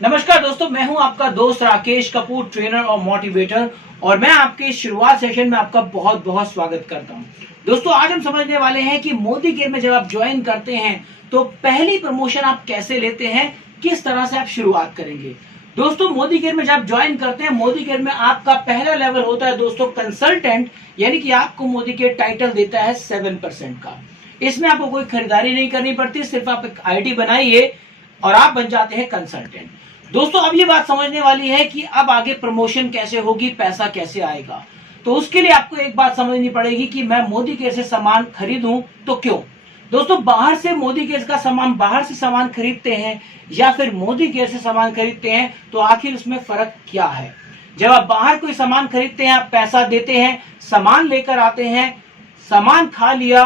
नमस्कार दोस्तों, मैं हूं आपका दोस्त राकेश कपूर, ट्रेनर और मोटिवेटर। और मैं आपके शुरुआत सेशन में आपका बहुत बहुत स्वागत करता हूं। दोस्तों, आज हम समझने वाले हैं कि मोदी केयर में जब आप ज्वाइन करते हैं तो पहली प्रमोशन आप कैसे लेते हैं, किस तरह से आप शुरुआत करेंगे। दोस्तों, मोदी केयर में जब ज्वाइन करते हैं, मोदी केयर में आपका पहला लेवल होता है दोस्तों कंसल्टेंट, यानी कि आपको मोदी केयर टाइटल देता है 7% का। इसमें आपको कोई खरीदारी नहीं करनी पड़ती, सिर्फ आप एक आईडी बनाइए और आप बन जाते हैं कंसल्टेंट। दोस्तों, अब ये बात समझने वाली है कि अब आगे प्रमोशन कैसे होगी, पैसा कैसे आएगा। तो उसके लिए आपको एक बात समझनी पड़ेगी कि मैं मोदी केयर से सामान खरीदूं तो क्यों। दोस्तों, बाहर से मोदी केयर का सामान, बाहर से सामान खरीदते हैं या फिर मोदी केयर से सामान खरीदते हैं, तो आखिर उसमें फर्क क्या है। जब आप बाहर कोई सामान खरीदते हैं, आप पैसा देते हैं, सामान लेकर आते हैं, सामान खा लिया,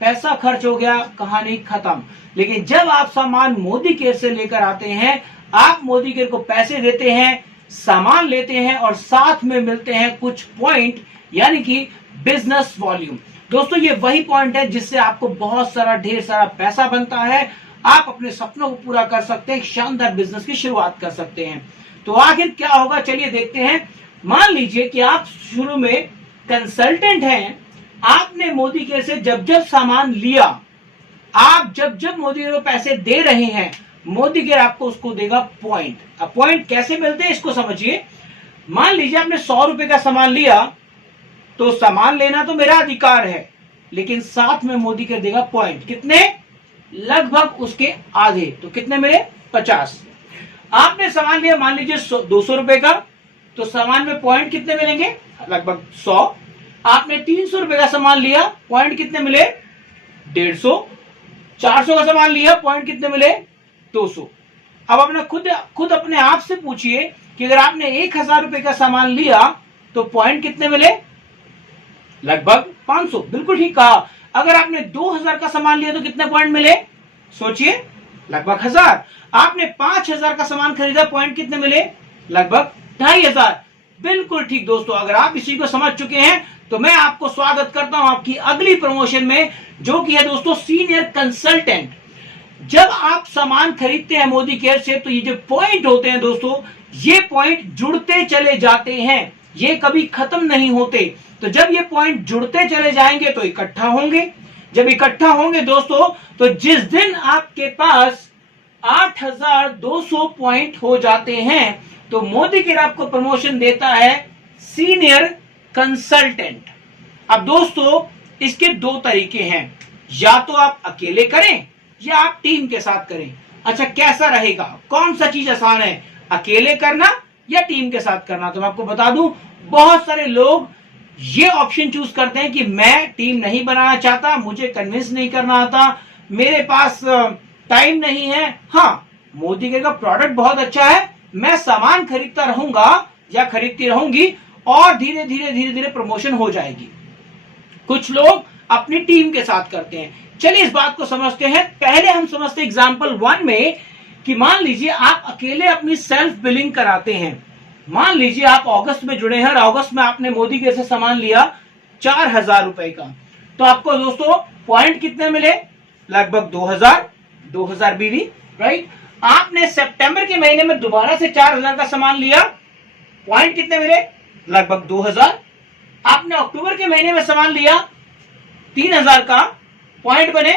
पैसा खर्च हो गया, कहानी खत्म। लेकिन जब आप सामान मोदी केयर से लेकर आते हैं, आप मोदी केयर को पैसे देते हैं, सामान लेते हैं और साथ में मिलते हैं कुछ पॉइंट, यानी कि बिजनेस वॉल्यूम। दोस्तों, ये वही पॉइंट है जिससे आपको बहुत सारा, ढेर सारा पैसा बनता है। आप अपने सपनों को पूरा कर सकते हैं, शानदार बिजनेस की शुरुआत कर सकते हैं। तो आखिर क्या होगा, चलिए देखते हैं। मान लीजिए कि आप शुरू में कंसल्टेंट हैं, आपने मोदी केयर से जब जब सामान लिया, आप जब जब मोदी केयर को पैसे दे रहे हैं, मोदी केयर आपको उसको देगा पॉइंट। अब पॉइंट कैसे मिलते हैं इसको समझिए। मान लीजिए आपने 100 रुपए का सामान लिया, तो सामान लेना तो मेरा अधिकार है, लेकिन साथ में मोदी केयर देगा पॉइंट। कितने? लगभग उसके आधे। तो कितने मिले? 50। आपने सामान लिया मान लीजिए 200 रुपए का, तो सामान में पॉइंट कितने मिलेंगे? लगभग 100। आपने 300 रुपए का सामान लिया, पॉइंट कितने मिले? 150। 400 का सामान लिया, पॉइंट कितने मिले? 200। अब अपने खुद अपने आप से पूछिए कि अगर आपने 1000 रुपए का सामान लिया तो पॉइंट कितने मिले? लगभग 500। बिल्कुल ठीक कहा। अगर आपने 2000 का सामान लिया तो कितने पॉइंट मिले? सोचिए, लगभग 1000। आपने 5000 का सामान खरीदा, पॉइंट कितने मिले? लगभग 2500। बिल्कुल ठीक दोस्तों, अगर आप इसी को समझ चुके हैं तो मैं आपको स्वागत करता हूं आपकी अगली प्रमोशन में, जो कि है दोस्तों सीनियर कंसल्टेंट। जब आप सामान खरीदते हैं मोदी केयर से, तो ये जो पॉइंट होते हैं दोस्तों, ये पॉइंट जुड़ते चले जाते हैं, ये कभी खत्म नहीं होते। तो जब ये पॉइंट जुड़ते चले जाएंगे तो इकट्ठा होंगे। जब इकट्ठा होंगे दोस्तों, तो जिस दिन आपके पास 8200 पॉइंट हो जाते हैं, तो मोदी केयर आपको प्रमोशन देता है सीनियर कंसल्टेंट। अब दोस्तों, इसके दो तरीके हैं, या तो आप अकेले करें या आप टीम के साथ करें। अच्छा, कैसा रहेगा, कौन सा चीज आसान है, अकेले करना या टीम के साथ करना? तो मैं आपको बता दूं, बहुत सारे लोग ये ऑप्शन चूज करते हैं कि मैं टीम नहीं बनाना चाहता, मुझे कन्विंस नहीं करना आता, मेरे पास टाइम नहीं है। हाँ, मोदी केयर का प्रोडक्ट बहुत अच्छा है, मैं सामान खरीदता रहूंगा या खरीदती रहूंगी और धीरे धीरे प्रमोशन हो जाएगी। कुछ लोग अपनी टीम के साथ करते हैं। चलिए इस बात को समझते हैं। पहले हम समझते हैं एग्जांपल 1 में कि मान लीजिए आप अकेले अपनी सेल्फ बिलिंग कराते हैं। मान लीजिए आप अगस्त में जुड़े हैं और अगस्त में आपने मोदी केयर से सामान लिया 4000 रुपए का, तो आपको दोस्तों पॉइंट कितने मिले? लगभग 2000 बीवी, राइट। आपने सितंबर के महीने में दोबारा से 4000 का सामान लिया, पॉइंट कितने मिले? लगभग 2000। आपने अक्टूबर के महीने में सामान लिया 3000 का, पॉइंट बने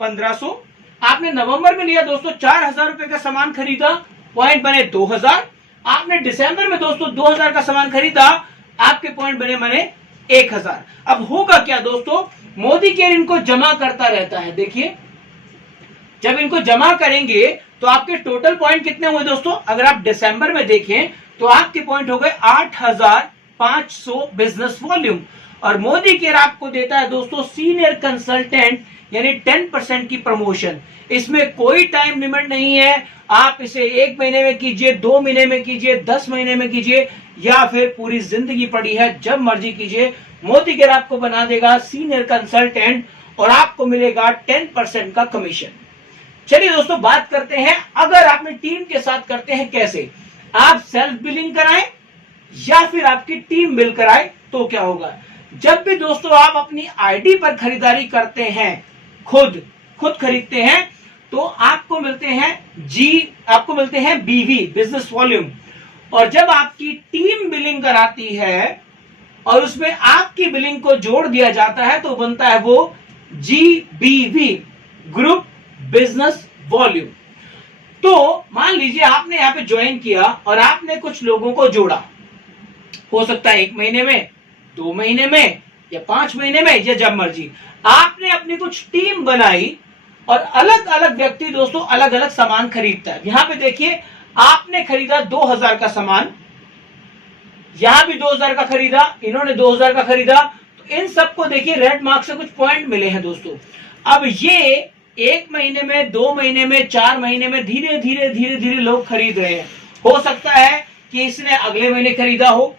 1500। आपने नवंबर में लिया दोस्तों 4000 रुपए का सामान खरीदा, पॉइंट बने 2000। आपने दिसंबर में दोस्तों 2000 का सामान खरीदा, आपके पॉइंट बने 1000। अब होगा क्या दोस्तों, मोदी केयर इनको जमा करता रहता है। देखिए, जब इनको जमा करेंगे तो आपके टोटल पॉइंट कितने हुए दोस्तों? अगर आप दिसंबर में देखें तो आपके पॉइंट हो गए 8500 बिजनेस वॉल्यूम। और मोदी केयर आपको देता है दोस्तों सीनियर कंसल्टेंट, यानी 10% की प्रमोशन। इसमें कोई टाइम लिमिट नहीं है, आप इसे 1 महीने में कीजिए, 2 महीने में कीजिए, 10 महीने में कीजिए, या फिर पूरी जिंदगी पड़ी है, जब मर्जी कीजिए। मोदी केयर आपको बना देगा सीनियर कंसल्टेंट और आपको मिलेगा 10% का कमीशन। चलिए दोस्तों, बात करते हैं अगर आपने टीम के साथ करते हैं कैसे। आप सेल्फ बिलिंग कराएं या फिर आपकी टीम बिल कराए तो क्या होगा। जब भी दोस्तों आप अपनी आईडी पर खरीदारी करते हैं, खुद खरीदते हैं, तो आपको मिलते हैं बीवी, बिजनेस वॉल्यूम। और जब आपकी टीम बिलिंग कराती है और उसमें आपकी बिलिंग को जोड़ दिया जाता है तो बनता है वो GBV, ग्रुप बिजनेस वॉल्यूम। तो मान लीजिए आपने यहां पे ज्वाइन किया और आपने कुछ लोगों को जोड़ा, हो सकता है 1 महीने में, 2 महीने में या 5 महीने में, या जब मर्जी। आपने अपनी कुछ टीम बनाई और अलग अलग व्यक्ति दोस्तों अलग अलग सामान खरीदता है। यहां पे देखिए आपने खरीदा 2000 का सामान, यहां भी 2000 का खरीदा, इन्होंने 2000 का खरीदा, तो इन सबको देखिए रेड मार्क से कुछ पॉइंट मिले हैं दोस्तों। अब ये 1 महीने में, 2 महीने में, 4 महीने में धीरे धीरे लोग खरीद रहे हैं। हो सकता है कि इसने अगले महीने खरीदा हो,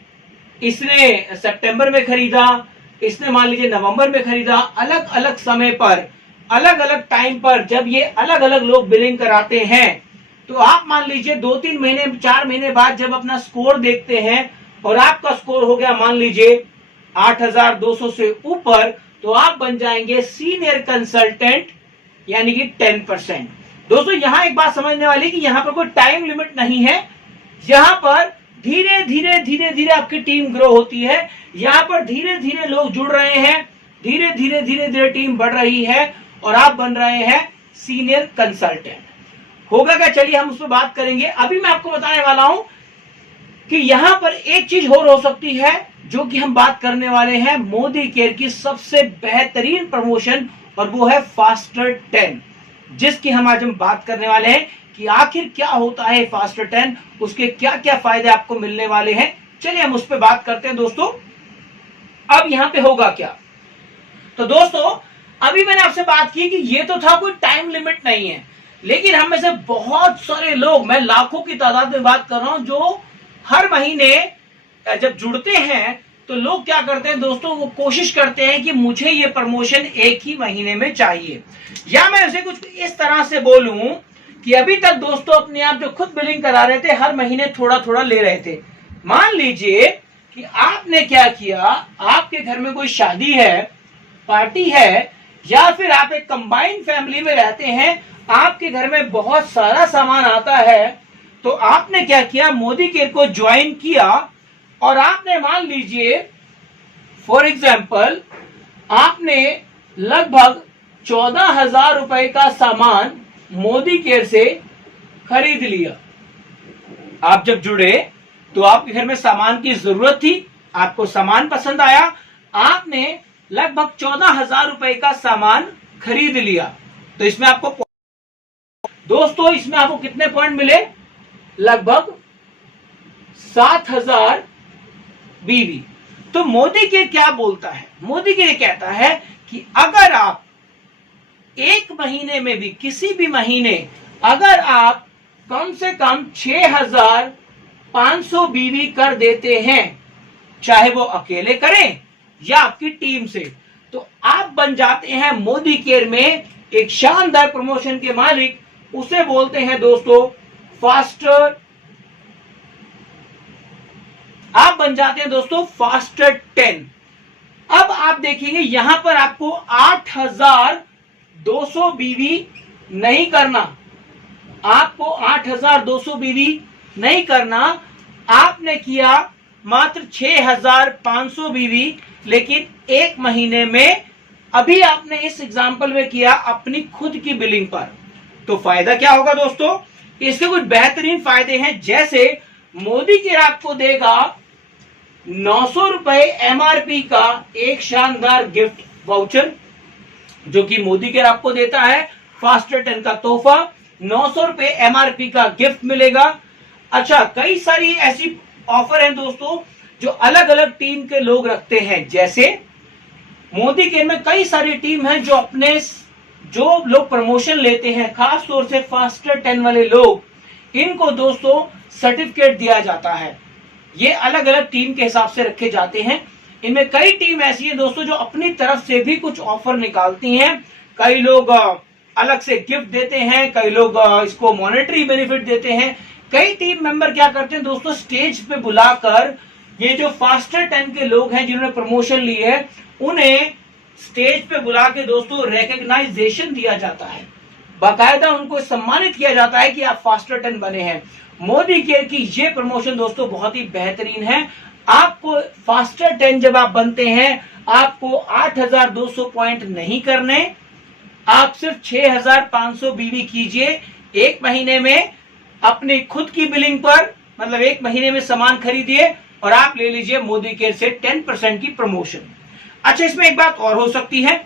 इसने सितंबर में खरीदा, इसने मान लीजिए नवंबर में खरीदा। अलग अलग समय पर, अलग अलग टाइम पर जब ये अलग अलग लोग बिलिंग कराते हैं तो आप मान लीजिए 2-3 महीने, 4 महीने बाद जब अपना स्कोर देखते हैं और आपका स्कोर हो गया मान लीजिए 8200 से ऊपर, तो आप बन जाएंगे सीनियर कंसल्टेंट, यानी कि 10%। दोस्तों यहां एक बात समझने वाली कि यहां पर कोई टाइम लिमिट नहीं है, यहां पर धीरे धीरे आपकी टीम ग्रो होती है, यहां पर धीरे धीरे लोग जुड़ रहे हैं, धीरे धीरे टीम बढ़ रही है और आप बन रहे हैं सीनियर कंसल्टेंट। होगा क्या, चलिए हम उस पर बात करेंगे। अभी मैं आपको बताने वाला हूं कि यहां पर एक चीज और हो सकती है जो कि हम बात करने वाले हैं मोदी केयर की सबसे बेहतरीन प्रमोशन, और वो है फास्टर 10, जिसकी हम आज बात करने वाले हैं कि आखिर क्या होता है फास्टर 10, उसके क्या क्या फायदे आपको मिलने वाले हैं। चलिए हम उस पर बात करते हैं दोस्तों। अब यहां पे होगा क्या, तो दोस्तों अभी मैंने आपसे बात की कि ये तो था, कोई टाइम लिमिट नहीं है, लेकिन हम में से बहुत सारे लोग, मैं लाखों की तादाद में बात कर रहा हूं, जो हर महीने जब जुड़ते हैं तो लोग क्या करते हैं दोस्तों, वो कोशिश करते हैं कि मुझे ये प्रमोशन 1 ही महीने में चाहिए। या मैं उसे कुछ इस तरह से बोलूं कि अभी तक दोस्तों अपने आप जो खुद बिलिंग करा रहे थे, हर महीने थोड़ा थोड़ा ले रहे थे। मान लीजिए कि आपने क्या किया, आपके घर में कोई शादी है, पार्टी है, या फिर आप एक कंबाइंड फैमिली में रहते हैं, आपके घर में बहुत सारा सामान आता है, तो आपने क्या किया, मोदी केयर को ज्वाइन किया और आपने मान लीजिए फॉर एग्जाम्पल आपने लगभग 14,000 रुपए का सामान मोदी केयर से खरीद लिया। आप जब जुड़े तो आपके घर में सामान की जरूरत थी, आपको सामान पसंद आया, आपने लगभग 14,000 रुपए का सामान खरीद लिया। तो इसमें आपको दोस्तों, इसमें आपको कितने पॉइंट मिले, लगभग 7,000 बीवी। तो मोदी के क्या बोलता है, मोदी के कहता है कि अगर आप 1 महीने में भी, किसी भी महीने अगर आप कम से कम 6,500 बीवी कर देते हैं, चाहे वो अकेले करें या आपकी टीम से, तो आप बन जाते हैं मोदी केयर में एक शानदार प्रमोशन के मालिक। उसे बोलते हैं दोस्तों फास्टर, आप बन जाते हैं दोस्तों फास्टर 10। अब आप देखेंगे यहां पर आपको 8,200 बीवी नहीं करना, आपको 8,200 बीवी नहीं करना, आपने किया मात्र 6,500 बीवी, लेकिन 1 महीने में। अभी आपने इस एग्जाम्पल में किया अपनी खुद की बिलिंग पर। तो फायदा क्या होगा दोस्तों, इसके कुछ बेहतरीन फायदे हैं, जैसे मोदी केयर आपको देगा 900 रुपए MRP का एक शानदार गिफ्ट वाउचर, जो कि मोदी केयर आपको देता है फास्टर 10 का तोहफा। 900 रुपए MRP का गिफ्ट मिलेगा। अच्छा, कई सारी ऐसी ऑफर हैं दोस्तों जो अलग अलग टीम के लोग रखते हैं, जैसे मोदी केयर में कई सारी टीम है जो अपने, जो लोग प्रमोशन लेते हैं, खास तौर से फास्टर 10 वाले लोग, इनको दोस्तों सर्टिफिकेट दिया जाता है। ये अलग अलग टीम के हिसाब से रखे जाते हैं। इनमें कई टीम ऐसी है दोस्तों जो अपनी तरफ से भी कुछ ऑफर निकालती हैं। कई लोग अलग से गिफ्ट देते हैं, कई लोग इसको मॉनेटरी बेनिफिट देते हैं। कई टीम मेंबर क्या करते हैं दोस्तों, स्टेज पे बुलाकर ये जो फास्टर 10 के लोग हैं जिन्होंने प्रमोशन ली है, उन्हें स्टेज पे बुला के दोस्तों रिकग्नाइजेशन दिया जाता है। बाकायदा उनको सम्मानित किया जाता है कि आप फास्टर 10 बने हैं। मोदी केयर की ये प्रमोशन दोस्तों बहुत ही बेहतरीन है। आपको फास्टर 10 जब आप बनते हैं, आपको 8,200 पॉइंट नहीं करने, आप सिर्फ 6,500 बीवी कीजिए एक महीने में अपनी खुद की बिलिंग पर, मतलब एक महीने में सामान खरीदिए और आप ले लीजिए मोदी केयर से 10% की प्रमोशन। अच्छा, इसमें एक बात और हो सकती है,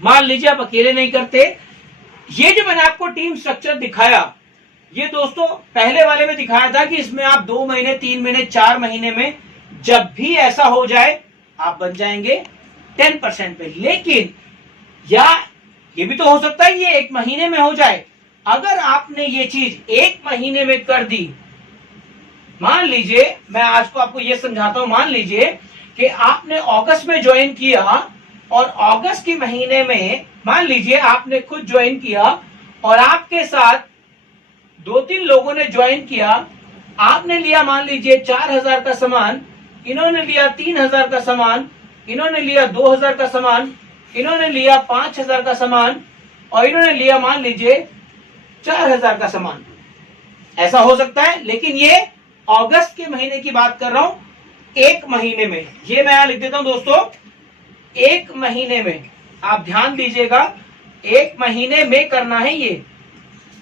मान लीजिए आप अकेले नहीं करते, ये जो मैंने आपको टीम स्ट्रक्चर दिखाया, ये दोस्तों पहले वाले में दिखाया था कि इसमें आप 2 महीने, 3 महीने, 4 महीने में जब भी ऐसा हो जाए आप बन जाएंगे 10% पे। लेकिन या ये भी तो हो सकता है ये 1 महीने में हो जाए। अगर आपने ये चीज 1 महीने में कर दी, मान लीजिए, मैं आज को आपको ये समझाता हूं, मान लीजिए कि आपने अगस्त में ज्वाइन किया और अगस्त के महीने में मान लीजिए आपने खुद ज्वाइन किया और आपके साथ 2-3 लोगों ने ज्वाइन किया, आपने लिया मान लीजिए 4,000 का सामान, इन्होंने लिया 3,000 का सामान, इन्होंने लिया 2,000 का सामान, इन्होंने लिया 5,000 का सामान और इन्होंने लिया मान लीजिए 4,000 का सामान। ऐसा हो सकता है, लेकिन ये अगस्त के महीने की बात कर रहा हूं, 1 महीने में। ये मैं यहां लिख देता हूं दोस्तों, 1 महीने में, आप ध्यान दीजिएगा, 1 महीने में करना है ये,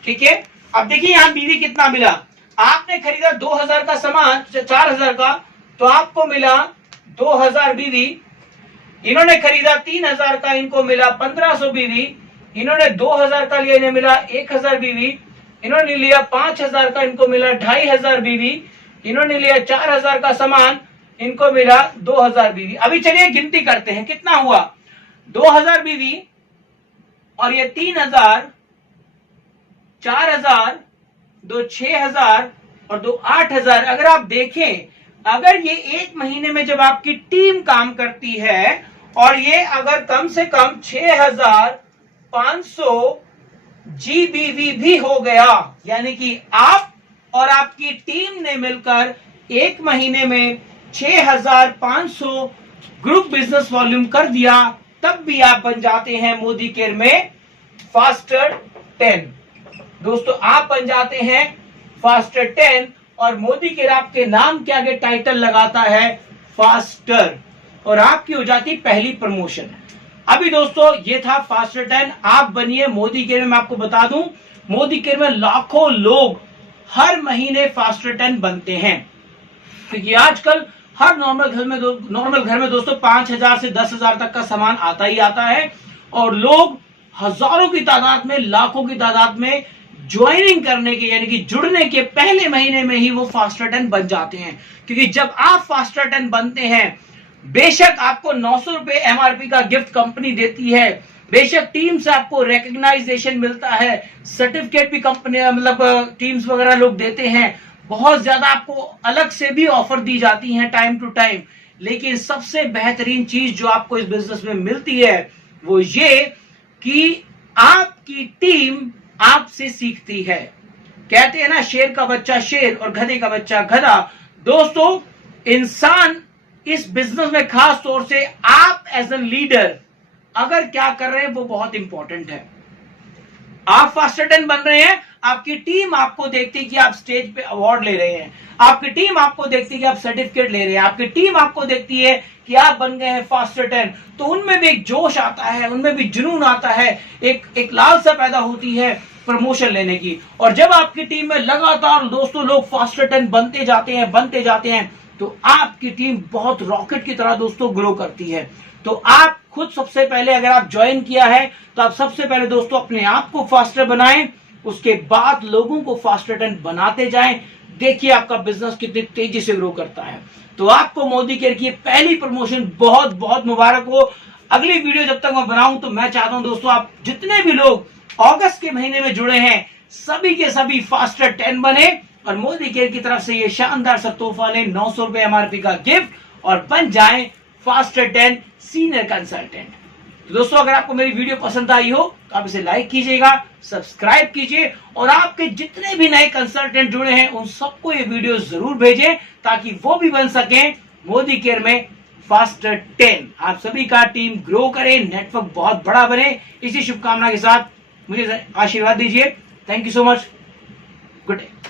ठीक है। अब देखिए यहां बीवी कितना मिला, आपने खरीदा 2,000 का सामान, 4,000 का, तो आपको मिला 2,000 बीवी। इन्होंने खरीदा 3,000 का, इनको मिला 1,500 बीवी। इन्होंने 2,000 का लिया, इन्हें मिला 1,000 बीवी। इन्होंने लिया 5,000 का, इनको मिला 2,500 बीवी। इन्होंने लिया 4,000 का सामान, इनको मिला 2,000 बीवी। अभी चलिए गिनती करते हैं कितना हुआ, 2,000 बीवी और ये 3,000, 4,000, 2 6,000 और 2 8,000। अगर आप देखें, अगर ये 1 महीने में जब आपकी टीम काम करती है और ये अगर कम से कम 6,500 जीबीवी भी हो गया, यानी कि आप और आपकी टीम ने मिलकर 1 महीने में 6,500 ग्रुप बिजनेस वॉल्यूम कर दिया, तब भी आप बन जाते हैं मोदी केयर में फास्टर 10। दोस्तों आप बन जाते हैं फास्टर 10 और मोदी केयर आपके नाम के आगे टाइटल लगाता है फास्टर और आपकी हो जाती पहली प्रमोशन। अभी दोस्तों ये था फास्टर 10, आप बनिए मोदी केयर में। मैं आपको बता दूं, मोदी केयर में लाखों लोग हर महीने फास्टर 10 बनते हैं, क्योंकि आजकल हर नॉर्मल घर में दोस्तों 5,000 से 10,000 तक का सामान आता ही आता है और लोग हजारों की तादाद में, लाखों की तादाद में ज्वाइनिंग करने के, यानी कि जुड़ने के पहले महीने में ही वो फास्टर 10 बन जाते हैं। क्योंकि जब आप फास्टर 10 बनते हैं, बेशक आपको 900 रुपए एमआरपी का गिफ्ट कंपनी देती है, बेशक टीम से आपको रिकग्नाइजेशन मिलता है, सर्टिफिकेट भी कंपनी मतलब टीम्स वगैरह लोग देते हैं, बहुत ज्यादा आपको अलग से भी ऑफर दी जाती हैं टाइम टू टाइम, लेकिन सबसे बेहतरीन चीज जो आपको इस बिजनेस में मिलती है वो ये कि आपकी टीम आपसे सीखती है। कहते हैं ना, शेर का बच्चा शेर और गधे का बच्चा गधा। दोस्तों इंसान इस बिजनेस में खास तौर से आप एज एन लीडर अगर क्या कर रहे हैं वो बहुत इंपॉर्टेंट है। आप फास्टर 10 बन रहे हैं, आपकी टीम आपको देखती है कि आप स्टेज पे अवार्ड ले रहे हैं, आपकी टीम आपको देखती है कि आप सर्टिफिकेट ले रहे हैं, आपकी टीम आपको देखती है कि आप बन गए हैं फास्टर 10, तो उनमें भी एक जोश आता है, उनमें भी जुनून आता है, एक लालसा पैदा होती है प्रमोशन लेने की। और जब आपकी टीम में लगातार दोस्तों लोग फास्टर 10 बनते जाते हैं तो आपकी टीम बहुत रॉकेट की तरह दोस्तों ग्रो करती है। तो आप खुद सबसे पहले अगर आप ज्वाइन किया है तो आप सबसे पहले दोस्तों अपने आप को फास्टर बनाएं, उसके बाद लोगों को फास्टर 10 बनाते जाएं। देखिए आपका बिजनेस कितनी तेजी से ग्रो करता है। तो आपको मोदी केयर की पहली प्रमोशन बहुत बहुत मुबारक हो। अगली वीडियो जब तक मैं बनाऊं तो मैं चाहता हूं दोस्तों आप जितने भी लोग अगस्त के महीने में जुड़े हैं सभी के सभी फास्टर 10 बने और मोदी केयर की तरफ से ये शानदार सा तोहफा लें, 900 रुपए एमआरपी का गिफ्ट और बन जाएं फास्टर 10 सीनियर कंसल्टेंट। तो दोस्तों अगर आपको मेरी वीडियो पसंद आई हो तो आप इसे लाइक कीजिएगा, सब्सक्राइब कीजिए और आपके जितने भी नए कंसल्टेंट जुड़े हैं उन सबको ये वीडियो जरूर भेजें ताकि वो भी बन सके मोदी केयर में फास्टर 10। आप सभी का टीम ग्रो करे, नेटवर्क बहुत बड़ा बने। इसी शुभकामना के साथ मुझे आशीर्वाद दीजिए। Thank you so much. Good day.